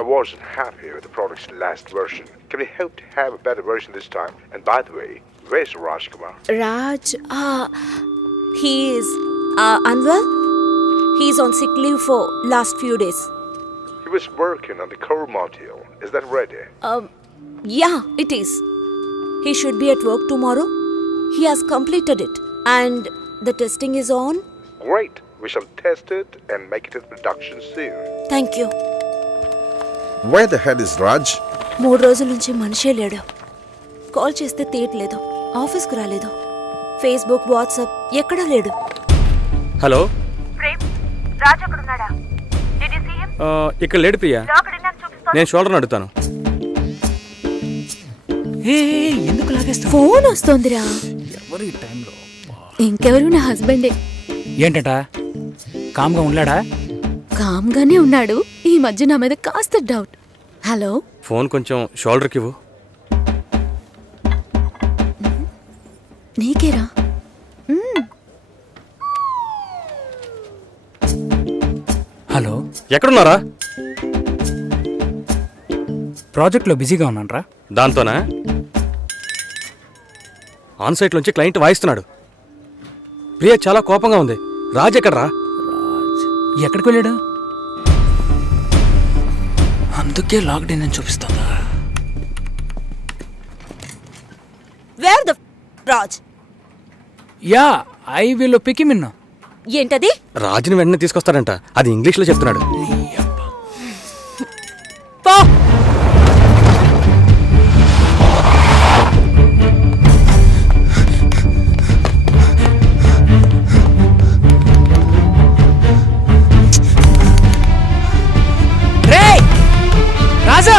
I wasn't happy with the product's last version. Can we hope to have a better version this time? And by the way, where's Rajkumar? Raj, he is unwell. He's on sick leave for last few days. He was working on the core module. Is that ready? Yeah, it is. He should be at work tomorrow. He has completed it. And the testing is on. Great. We shall test it and make it in production soon. Thank you. Where the hell is Raj? 3 రోజుల నుంచి మనిషే లేడు. Call చేస్తే తీయట్లేదు. ఆఫీస్కి రాలేదు. Facebook, WhatsApp ఎక్కడా లేడు. హలో రాజ్ అక్కడున్నాడా? Did you see him? ఇక్కడ లేడు ప్రియా. లోపల నాకు చూపిస్తాను. నేను షోల్డర్ అడుగుతాను. ఎందుకు లాగేస్తా? ఫోన్ వస్తోందిరా. ఎవరు ఈ టైంలో? ఇంకెవరు, నా హస్బెండే. ఏంటట? కామ్గా ఉన్నాడా? కామ్గానే ఉన్నాడు. ఈ మధ్య నా మీద కాస్త డౌట్. హలో, ఫోన్ కొంచెం షోల్డర్కి ఇవ్వు. నీకేరా? హలో, ఎక్కడున్నారా? ప్రాజెక్ట్లో బిజీగా ఉన్నానరా. దాంతోనా? ఆన్ సైట్ నుంచి క్లయింట్ వాయిస్తున్నాడు. ప్రియా చాలా కోపంగా ఉంది. రాజ్ ఎక్కడరా? రాజ్ ఎక్కడికి వెళ్ళాడు? అందుకే లాక్డౌన్ అని చూపిస్తుందా? Where the Raj? Yeah, I will pick him in. ఏంటది? రాజుని వెంటనే తీసుకొస్తాడంట. అది ఇంగ్లీష్లో చెప్తున్నాడు. పో. రాజా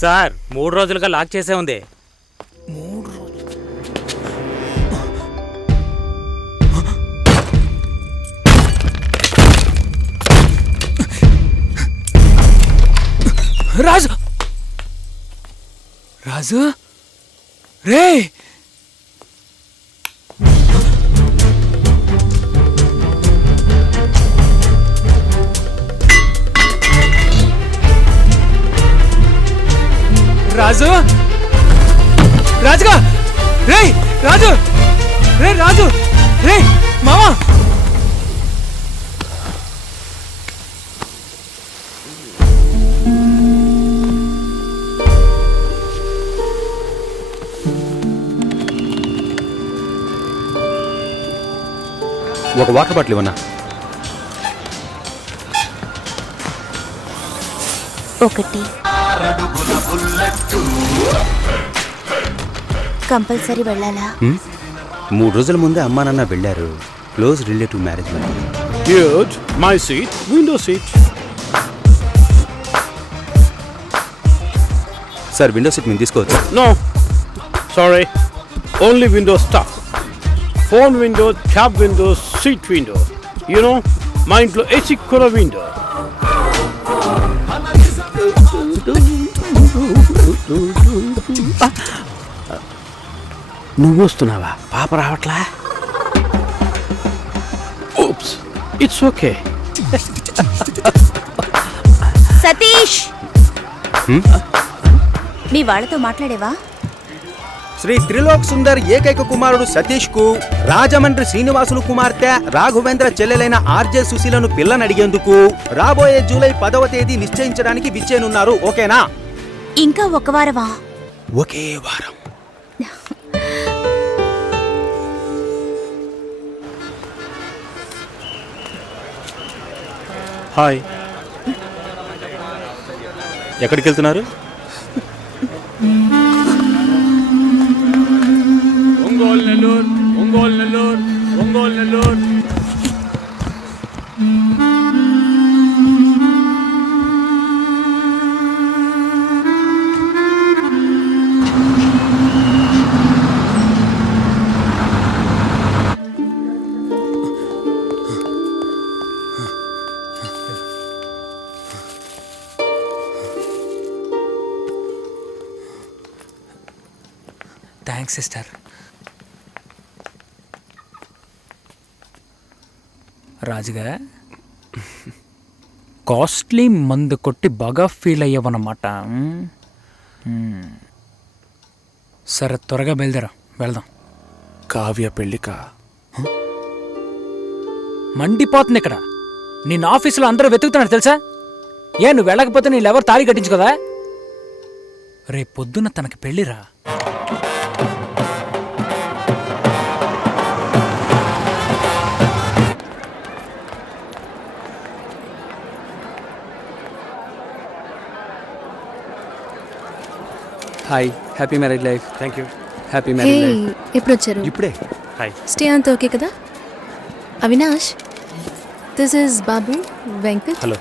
సార్ 3 రోజులుగా లాక్ చేసే ఉంది. 3 రోజులు? రాజు రాజు రే రాజు రాజుగా రే రాజు రే రాజు రే మామా ఒక వాటర్ బాటిల్ ఇవ్వనా? ఒకటి కంపల్సరీ వెళ్ళాలా? 3 రోజుల ముందే అమ్మా నాన్న వెళ్ళారు. క్లోజ్ రిలేటివ్ మ్యారేజ్ మరి. Good. My seat. Window seat. Sir window seat మేము తీసుకోవచ్చు? No. Sorry. Only window stuff. Phone window, cab window, seat window. You know, మా ఇంట్లో ఏసీ కూడా window. నువ్వు వస్తున్నావా? పాప రావట్లా? Oops. It's okay. సతీష్, మీ వాళ్ళతో మాట్లాడేవా? శ్రీ త్రిలోక్ సుందర్ ఏకైక కుమారుడు సతీష్ కు రాజమండ్రి శ్రీనివాసులు కుమార్తె రాఘవేంద్ర చెల్లెలైన ఆర్జే సుశీలను పిల్లని అడిగేందుకు రాబోయే జూలై 10వ తేదీ నిశ్చయించడానికి విచ్చేనున్నారు. ఓకేనా? ఇంకా ఒక వారమా? ఒకే వారం. హాయ్. ఎక్కడికి వెళ్తున్నారు? ఒంగోలు నెల్లూరు, ఒంగోలు నెల్లూరు, ఒంగోలు నెల్లూరు. Thanks sister. రాజుగా కాస్ట్లీ మందు కొట్టి బాగా ఫీల్ అయ్యావన్నమాట. సరే త్వరగా బయలుదేరా, వెళ్దాం. కావ్య పెళ్ళికా? మండిపోతుంది ఇక్కడ. నిన్న ఆఫీసులో అందరూ వెతుకుతున్నారు తెలుసా? నువ్వు వెళ్ళకపోతే నీళ్ళెవరు తాళి కట్టించు కదా. రేపు పొద్దున్న తనకి పెళ్ళిరా. Hi, happy marriage life. Thank you. Happy marriage life. ఎప్పుడు వచ్చారు? ఇప్పుడే. హాయ్. స్టే అంతా ఓకే కదా? Avinash, this is Babu, Venkat, hello,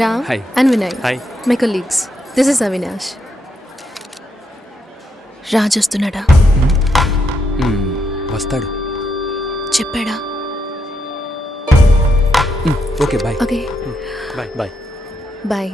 Ram hi. And Vinay, hi. My colleagues. This is Avinash. Raj వస్తున్నాడా? వస్తాడు. చెప్పాడా? Okay, bye. Okay, bye bye. Bye.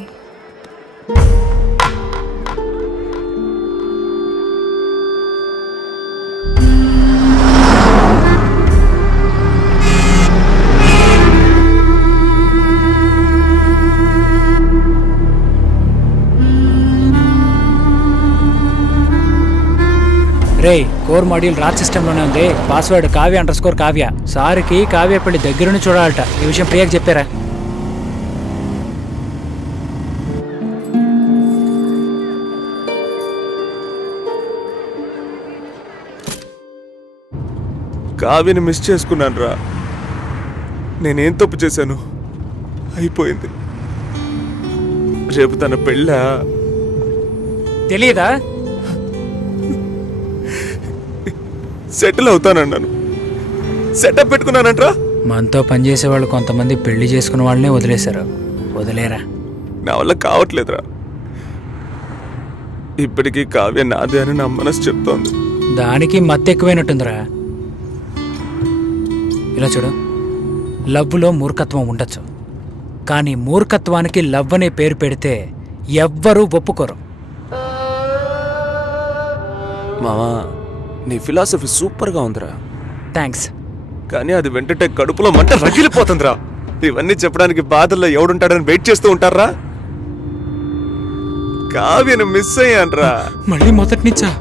రే, కోర్ మాడ్యూల్ రాజ్ సిస్టంలోనే ఉంది. Password కావ్య_కావ్య. సార్కి కావ్య పెళ్లి దగ్గరుండి చూడాలట. ఈ విషయం ప్రియాకి చెప్పారా? కావ్యని మిస్ చేసుకున్నాను రా. నేనేం తప్పు చేశాను? అయిపోయింది. రేపు తన పెళ్ళా? తెలియదా? సెటిల్ అవుతానన్నాను, సెటప్ పెట్టుకున్నానంట్రా. మనతో పనిచేసే వాళ్ళు కొంతమంది పెళ్లి చేసుకున్న వాళ్ళనే వదిలేశారు. వదిలేరా? నా వల్ల కావట్లేదురా. ఇప్పటికీ కావ్య నాదే అని నా మనసు చెప్తోంది. దానికి మత్తు ఎక్కువైనట్టుందిరా. ఇలా చూడు, లవ్లో మూర్ఖత్వం ఉండొచ్చు, కానీ మూర్ఖత్వానికి లవ్ అనే పేరు పెడితే ఎవ్వరూ ఒప్పుకోరు. మావా, నీ ఫిలాసఫీ సూపర్గా ఉందిరా. థ్యాంక్స్. కానీ అది వెంటనే కడుపులో మంట రగిలిపోతుందిరా. ఇవన్నీ చెప్పడానికి బాధల్లో ఎవడుంటాడని వెయిట్ చేస్తూ ఉంటారా? కావ్యను మిస్ అయ్యాన్రా. మళ్ళీ మొదటి నుంచా?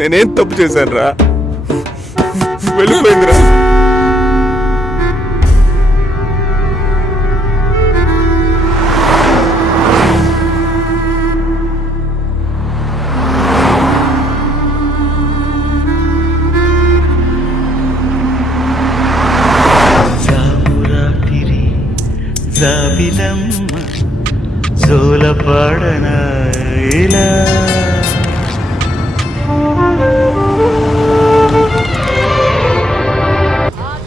నేనేం తప్పు చేశానురా? వెళ్ళిపోయిందిరా.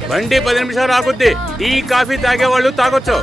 బండి 10 నిమిషాలు ఆగుద్ది. టీ కాఫీ తాగేవాళ్ళు తాగొచ్చు.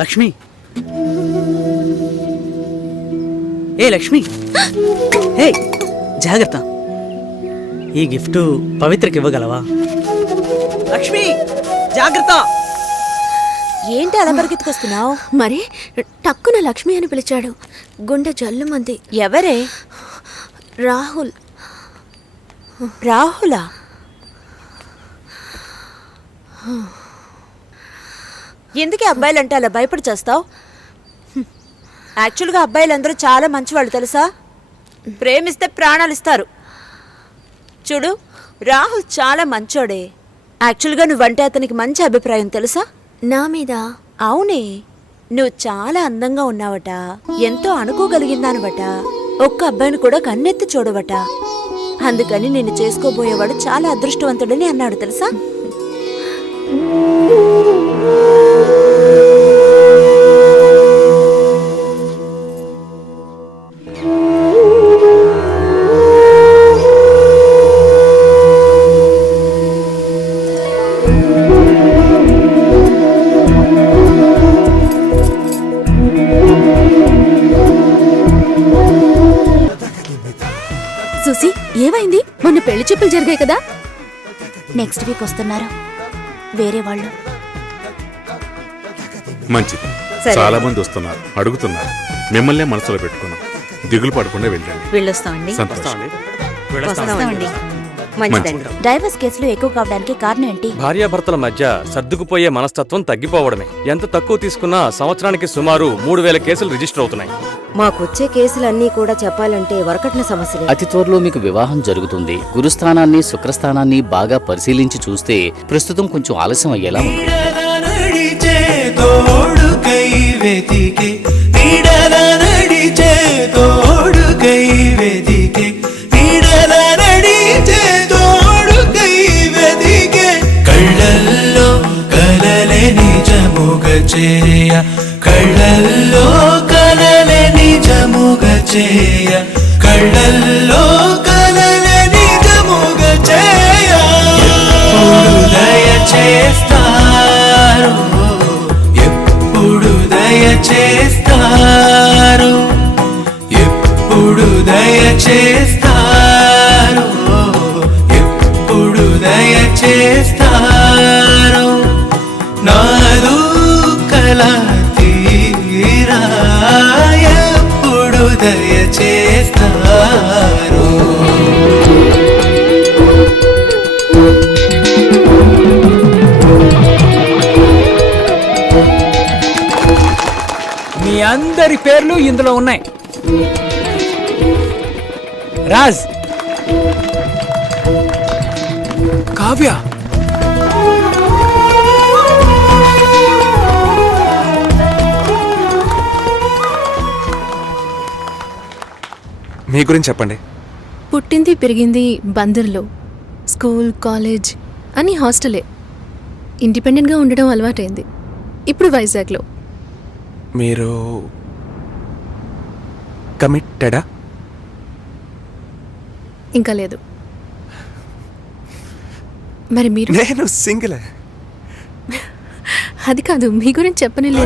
లక్ష్మి, ఏ లక్ష్మి, ఏ జాగ్రత్త. ఈ గిఫ్ట్ పవిత్రకి ఇవ్వగలవా? లక్ష్మి జాగ్రత్త. ఏంటి అలా పరిగెత్తుకొస్తున్నావు? మరి టక్కున లక్ష్మి అని పిలిచాడు. గుండె జల్లుమంది. ఎవరే? రాహుల్. రాహులా? ఎందుకే అబ్బాయిలంటే అలా భయపడి చేస్తావు? యాక్చువల్గా అబ్బాయిలందరూ చాలా మంచివాళ్ళు తెలుసా? ప్రేమిస్తే ప్రాణాలు ఇస్తారు. చూడు, రాహుల్ చాలా మంచోడే. యాక్చువల్గా నువ్వంటే అతనికి మంచి అభిప్రాయం తెలుసా? నా మీద? అవునే, నువ్వు చాలా అందంగా ఉన్నావట, ఎంతో అనుకోగలిగిందానవట, ఒక్క అబ్బాయిని కూడా కన్నెత్తి చూడవట. అందుకని నిన్ను చేసుకోబోయేవాడు చాలా అదృష్టవంతుడని అన్నాడు తెలుసా? సుసి, ఏమైంది? మొన్న పెళ్లి చూపులు జరిగాయి కదా? నెక్స్ట్ వీక్ వస్తున్నారు వేరే వాళ్ళు. మంచిది. చాలా మంది వస్తున్నారు, అడుగుతున్నారు. మిమ్మల్నే మనసులో పెట్టుకున్నాం. దిగులు పడకుండా వెళ్ళండి. వెళ్ళొస్తామండి. సంతోషం. వస్తామండి. మంచిదండి. డైవర్స్ కేసులు ఎక్కువ కావడానికి కారణం ఏంటి? భార్యాభర్తల మధ్య సర్దుకుపోయే మనస్తత్వం తగ్గిపోవడమే. ఎంత తక్కువ తీసుకున్నా సంవత్సరానికి సుమారు 3000 కేసులు రిజిస్టర్ అవుతున్నాయి. మాకొచ్చే కేసులన్నీ కూడా చెప్పాలంటే వరకట్న సమస్యలే. అతి త్వరలో మీకు వివాహం జరుగుతుంది. గురుస్థానాన్ని, శుక్రస్థానాన్ని బాగా పరిశీలించి చూస్తే ప్రస్తుతం కొంచెం ఆలస్యం అయ్యేలా ఉంది. కళ్ళల్లో కలలే నిజముగ చేయ, కళ్ళల్లో కలలే నిజముగ చేయ, కళ్ళల్లో కలలే నిజముగ చేయ. ఎప్పుడు దయ చేస్తారు, ఎప్పుడు దయ చేస్తారు, ఎప్పుడు దయ చేస్తారు, ఎప్పుడు దయ చేస్తారు. నాదు కల తీరా ఎప్పుడు దయ చేస్తారు. మీ అందరి పేర్లు ఇందులో ఉన్నాయి. రాజ్, కావ్య, మీ గురించి చెప్పండి. పుట్టింది పెరిగింది బందర్లో. స్కూల్, కాలేజ్ అని హాస్టలే. ఇండిపెండెంట్గా ఉండడం అలవాటైంది. ఇప్పుడు వైజాగ్లో. మీరు కమిటెడా? ఇంకా లేదు. మరి మీరు? నేను సింగిల్. అది కాదు, మీ గురించి చెప్పనే లేదు.